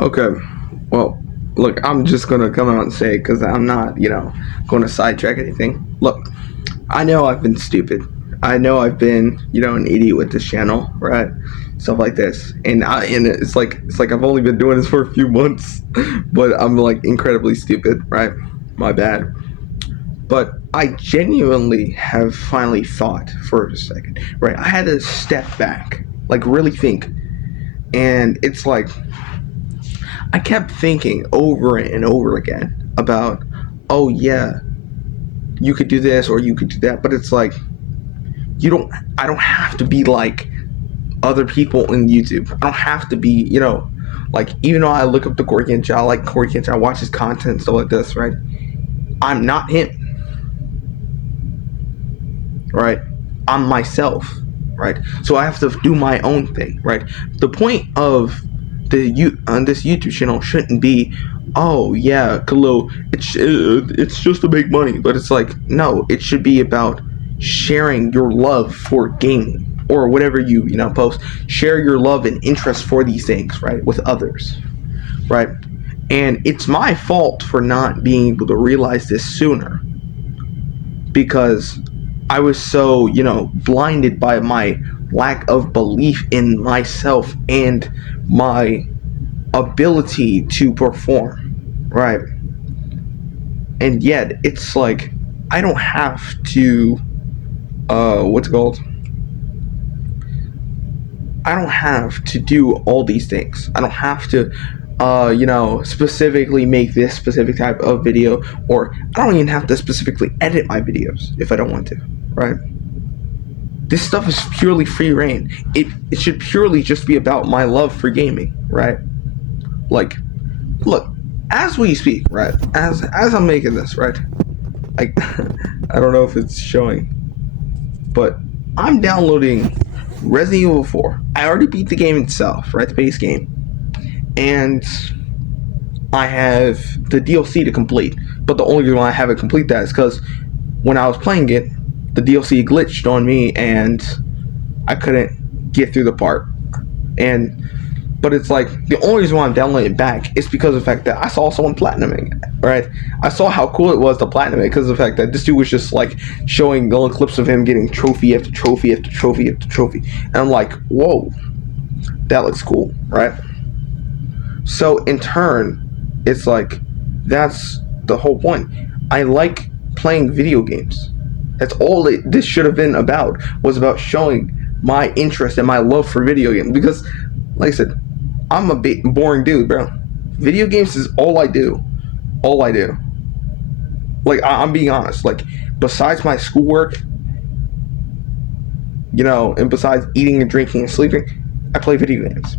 Okay. Well, look, I'm just gonna come out and say because I'm not, going to sidetrack anything. Look, I know I've been stupid. I know I've been, an idiot with this channel, right? Stuff like this, and it's like I've only been doing this for a few months, but I'm like incredibly stupid, right? My bad. But I genuinely have finally thought for a second, right? I had to step back, like really think, and it's like I kept thinking over and over again about, oh yeah, you could do this or you could do that, but it's like you don't. I don't have to be like other people in YouTube. I don't have to be, like even though I look up to Corey Kenshin, I like Corey Kenshin, I watch his content and stuff like this, right? I'm not him, right? I'm myself, right? So I have to do my own thing, right? The point of this YouTube channel shouldn't be, oh yeah, Khalil, it's just to make money, but it's like no, it should be about sharing your love for gaming or whatever you post. Share your love and interest for these things, right, with others, right? And it's my fault for not being able to realize this sooner because I was so, blinded by my lack of belief in myself and my ability to perform, right? And yet, it's like I don't have to, what's it called? I don't have to do all these things. I don't have to, specifically make this specific type of video, or I don't even have to specifically edit my videos if I don't want to, right? This stuff is purely free reign. It should purely just be about my love for gaming, right? Like, look, as we speak, right? As I'm making this, right? Like, I don't know if it's showing, but I'm downloading Resident Evil 4. I already beat the game itself, right? The base game, and I have the DLC to complete. But the only reason why I haven't complete that is because when I was playing it, the DLC glitched on me and I couldn't get through the part. But it's like the only reason why I'm downloading it back is because of the fact that I saw someone platinuming it, right? I saw how cool it was to platinum it because of the fact that this dude was just like showing little clips of him getting trophy after trophy after trophy after trophy. And I'm like, whoa, that looks cool, right? So in turn, it's like that's the whole point. I like playing video games. That's all this should have been about, was about showing my interest and my love for video games. Because, like I said, I'm a boring dude, bro. Video games is all I do. All I do. Like, I'm being honest. Like, besides my schoolwork, and besides eating and drinking and sleeping, I play video games.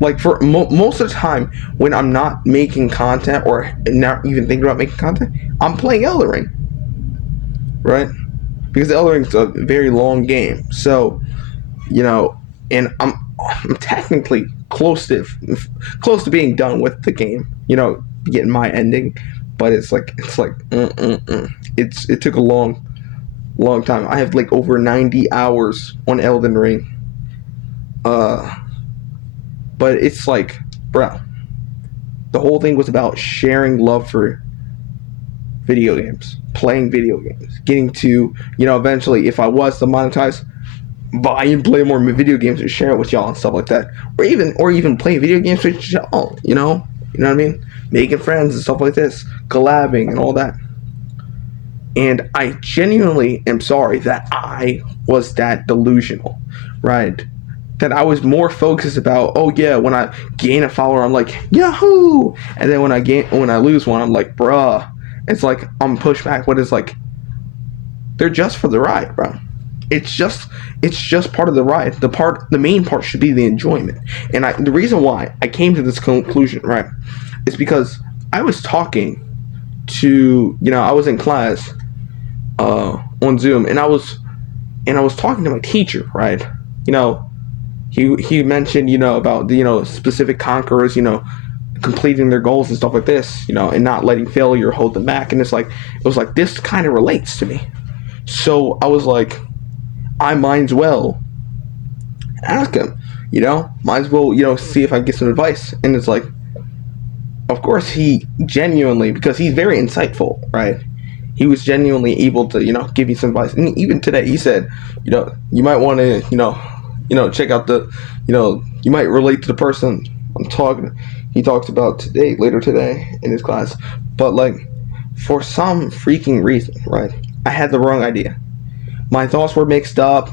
Like, for most of the time, when I'm not making content or not even thinking about making content, I'm playing Elden Ring. Right? Because Elden Ring's a very long game. So, and I'm technically close to being done with the game. Getting my ending, but it's like it took a long time. I have like over 90 hours on Elden Ring. But it's like, bro, the whole thing was about sharing love for video games, playing video games, getting to, eventually, if I was to monetize, buy and play more video games and share it with y'all and stuff like that, or even play video games with y'all, you know what I mean, making friends and stuff like this, collabing and all that. And I genuinely am sorry that I was that delusional, right? That I was more focused about, oh yeah, when I gain a follower, I'm like, yahoo! And then when I lose one, I'm like, bruh. It's like I'm pushed back. What is like? They're just for the ride, bro. It's just part of the ride. The main part should be the enjoyment. And the reason why I came to this conclusion, right, is because I was talking to, I was in class on Zoom, and I was talking to my teacher, right? He mentioned, about the, specific conquerors, completing their goals and stuff like this, and not letting failure hold them back. And it was like this kind of relates to me. So I was like, I might as well ask him, might as well, see if I can get some advice. And it's like, of course, he genuinely, because he's very insightful, right? He was genuinely able to, give you some advice. And even today, he said, you might want to, check out the, you might relate to the person I'm talking. He talks about today, later today in his class. But like, for some freaking reason, right? I had the wrong idea. My thoughts were mixed up.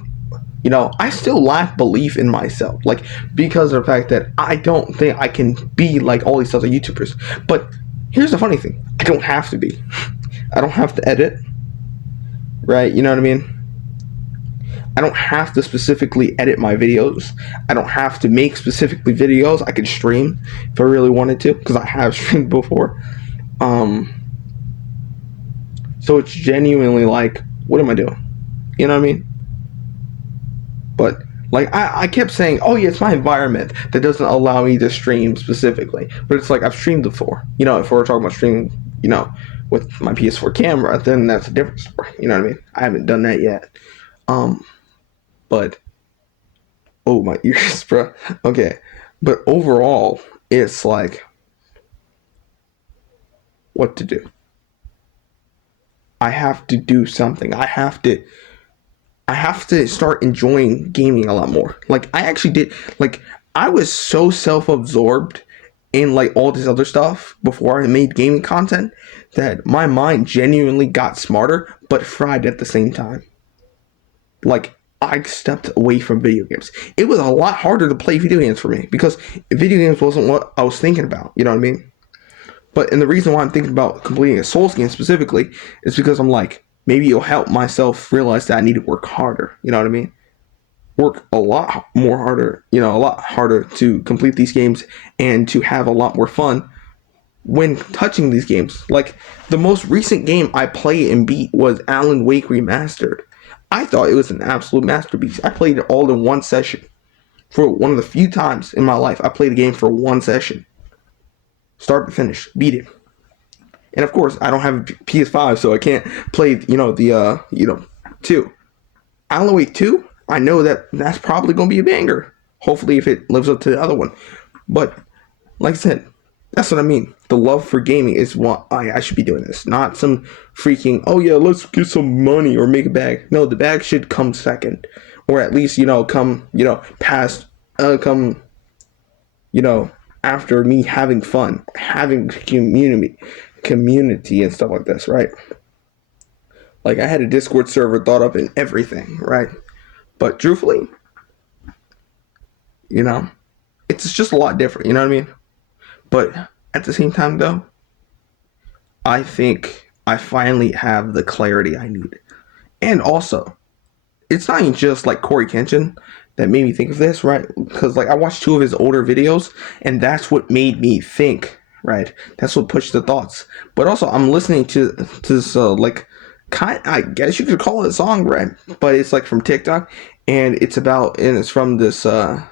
I still lack belief in myself, like because of the fact that I don't think I can be like all these other YouTubers. But here's the funny thing: I don't have to be. I don't have to edit, right? You know what I mean? I don't have to specifically edit my videos. I don't have to make specifically videos. I could stream if I really wanted to, because I have streamed before. So it's genuinely like, what am I doing? You know what I mean? But like I kept saying, oh yeah, it's my environment that doesn't allow me to stream specifically. But it's like I've streamed before. If we're talking about streaming, with my PS4 camera, then that's a different story. You know what I mean? I haven't done that yet. But oh my ears, bro. Okay. But overall, it's like what to do. I have to do something. I have to start enjoying gaming a lot more. Like I actually did. Like I was so self-absorbed in like all this other stuff before I made gaming content that my mind genuinely got smarter but fried at the same time. Like I stepped away from video games. It was a lot harder to play video games for me because video games wasn't what I was thinking about. You know what I mean? And the reason why I'm thinking about completing a Souls game specifically is because I'm like, maybe it'll help myself realize that I need to work harder. You know what I mean? Work a lot more harder, a lot harder to complete these games and to have a lot more fun when touching these games. Like the most recent game I played and beat was Alan Wake Remastered. I thought it was an absolute masterpiece. I played it all in one session. For one of the few times in my life I played a game for one session. Start to finish, beat it. And of course, I don't have a PS5, so I can't play, the 2. Alan Wake 2, I know that's probably going to be a banger. Hopefully, if it lives up to the other one. But, like I said, that's what I mean. The love for gaming is what I should be doing this. Not some freaking, oh yeah, let's get some money or make a bag. No, the bag should come second. Or at least, come, past, after me having fun, having community and stuff like this, right? Like I had a Discord server thought up and everything, right? But truthfully, it's just a lot different, you know what I mean? But at the same time though, I think I finally have the clarity I need. And also, it's not even just like Corey Kenshin that made me think of this, right? Because like I watched 2 of his older videos and that's what made me think, right? That's what pushed the thoughts. But also I'm listening to this I guess you could call it a song, right? But it's like from TikTok and it's from this and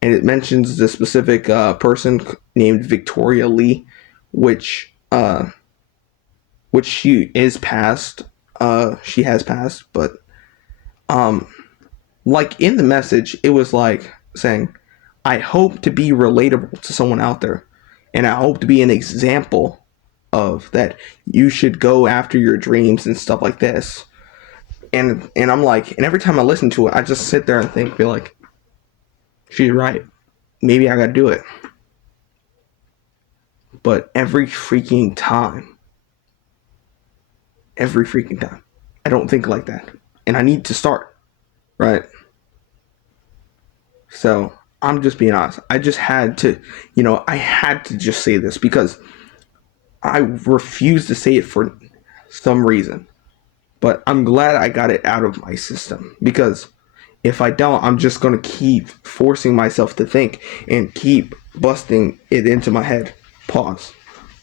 it mentions this specific person named Victoria Lee, which she is past. She has passed, but like in the message, it was like saying, I hope to be relatable to someone out there. And I hope to be an example of that you should go after your dreams and stuff like this. And I'm like, and every time I listen to it, I just sit there and be like, she's right. Maybe I gotta do it. But every freaking time, I don't think like that. And I need to start. Right. So I'm just being honest. I just had to, I had to just say this because I refuse to say it for some reason. But I'm glad I got it out of my system because if I don't, I'm just going to keep forcing myself to think and keep busting it into my head. Pause.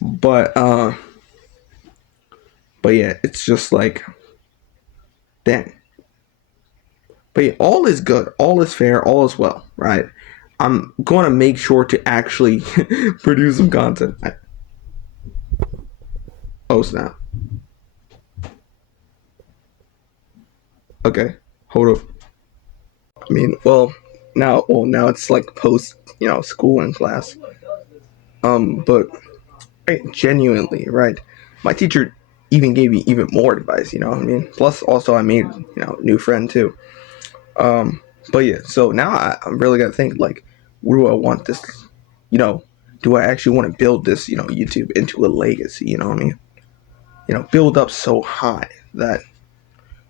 But yeah, it's just like, dang. But yeah, all is good, all is fair, all is well, right? I'm going to make sure to actually produce some content. Oh snap. Okay, hold up. I mean, now it's like post, school and class. But right? Genuinely, right? My teacher even gave me even more advice, you know what I mean? Plus, also, I made, new friend too. Um, but yeah, so now I'm really got to think, like, where do I want this, you know, do I actually want to build this, YouTube into a legacy, you know what I mean? Build up so high that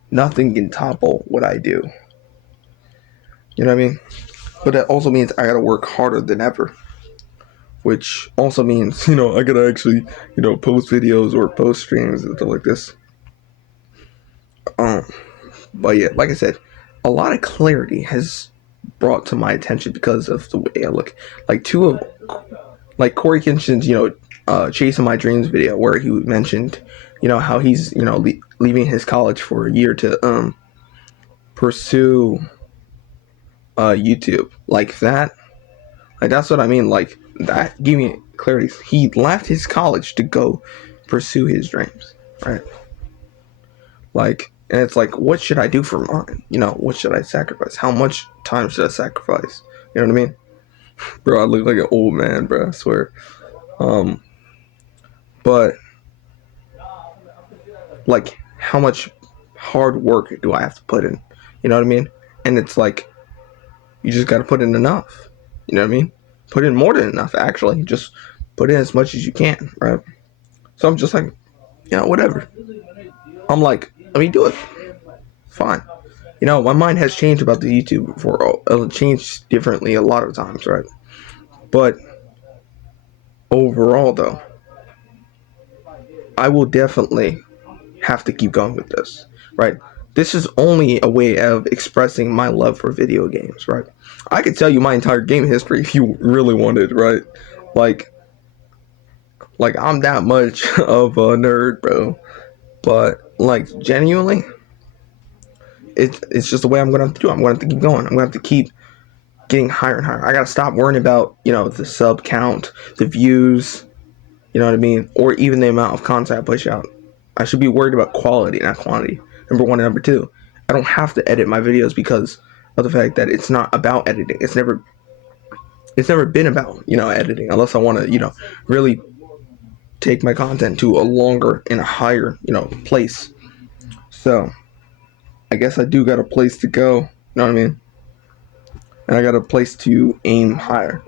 nothing can topple what I do. You know what I mean? But that also means I gotta work harder than ever, which also means, I gotta actually, post videos or post streams and stuff like this. Um, but yeah, like I said, a lot of clarity has brought to my attention because of the way I look. Like like Corey Kinshin's, Chasing My Dreams video where he mentioned, how he's, leaving his college for a year to pursue YouTube like that. Like that's what I mean. Like that gave me clarity. He left his college to go pursue his dreams, right? Like, and it's like, what should I do for mine? What should I sacrifice? How much time should I sacrifice? You know what I mean, bro? I look like an old man, bro. I swear. Um, but like, how much hard work do I have to put in? You know what I mean? And it's like, you just got to put in enough. You know what I mean? Put in more than enough, actually. Just put in as much as you can, right? So I'm just like, whatever. I'm like, let me do it. Fine. My mind has changed about the YouTube before. It'll change differently a lot of times, right? But overall, though, I will definitely have to keep going with this, right? This is only a way of expressing my love for video games, right? I could tell you my entire game history if you really wanted, right? Like, I'm that much of a nerd, bro. But like, genuinely, it's just the way I'm gonna have to do. I'm gonna have to keep going. I'm gonna have to keep getting higher and higher. I gotta stop worrying about the sub count, the views, you know what I mean, or even the amount of content I push out. I should be worried about quality, not quantity. Number one and number two, I don't have to edit my videos because of the fact that it's not about editing. It's never been about editing unless I want to really take my content to a longer and a higher place. So I guess I do got a place to go. You know what I mean? And I got a place to aim higher.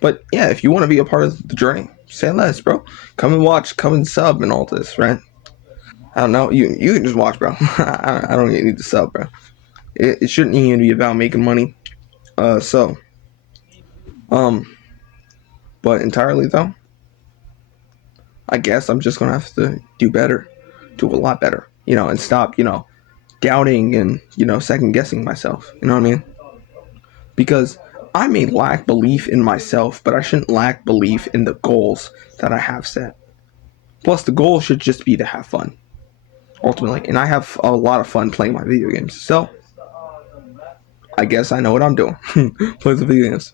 But yeah, if you want to be a part of the journey, say less, bro. Come and watch, come and sub and all this, right? I don't know. You can just watch, bro. I don't even need to sub, bro. It shouldn't even be about making money. So, but entirely though, I guess I'm just gonna have to do better, do a lot better, and stop, doubting and second guessing myself. You know what I mean? Because I may lack belief in myself, but I shouldn't lack belief in the goals that I have set. Plus, the goal should just be to have fun, ultimately. And I have a lot of fun playing my video games. So, I guess I know what I'm doing. Play some video games.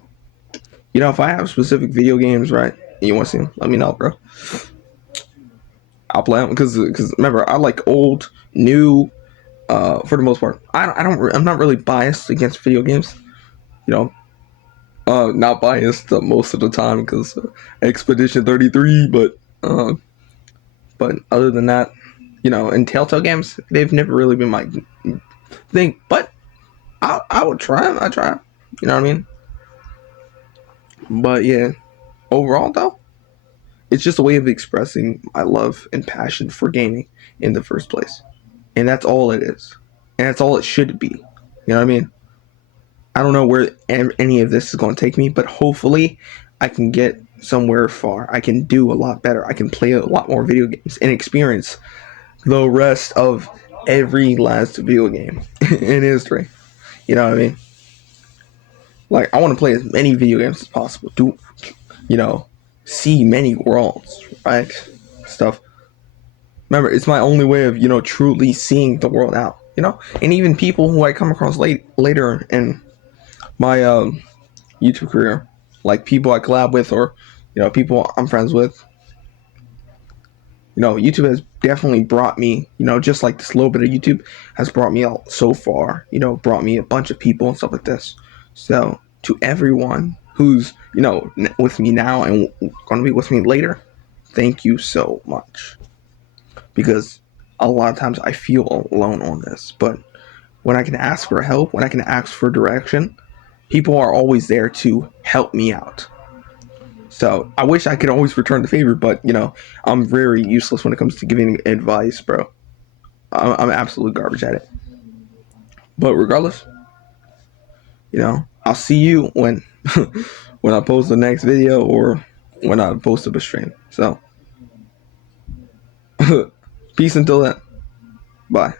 If I have specific video games, right, and you want to see them, let me know, bro. I'll play them because remember, I like old, new, for the most part. I'm not really biased against video games. Not biased most of the time because Expedition 33, but other than that, in Telltale games, they've never really been my thing. But I would try them. I try them. You know what I mean? But yeah, overall though, it's just a way of expressing my love and passion for gaming in the first place, and that's all it is, and that's all it should be. You know what I mean? I don't know where any of this is going to take me, but hopefully I can get somewhere far. I can do a lot better. I can play a lot more video games and experience the rest of every last video game in history. You know what I mean? Like, I want to play as many video games as possible. See many worlds, right? Stuff. Remember, it's my only way of, truly seeing the world out, And even people who I come across later in my YouTube career, like people I collab with or people I'm friends with. YouTube has definitely brought me, just like this little bit of YouTube has brought me out so far. Brought me a bunch of people and stuff like this. So to everyone who's with me now and going to be with me later, thank you so much. Because a lot of times I feel alone on this, but when I can ask for help, when I can ask for direction, people are always there to help me out. So I wish I could always return the favor, but I'm very useless when it comes to giving advice, bro. I'm absolute garbage at it. But regardless, I'll see you when when I post the next video or when I post up a stream. So peace until then. Bye.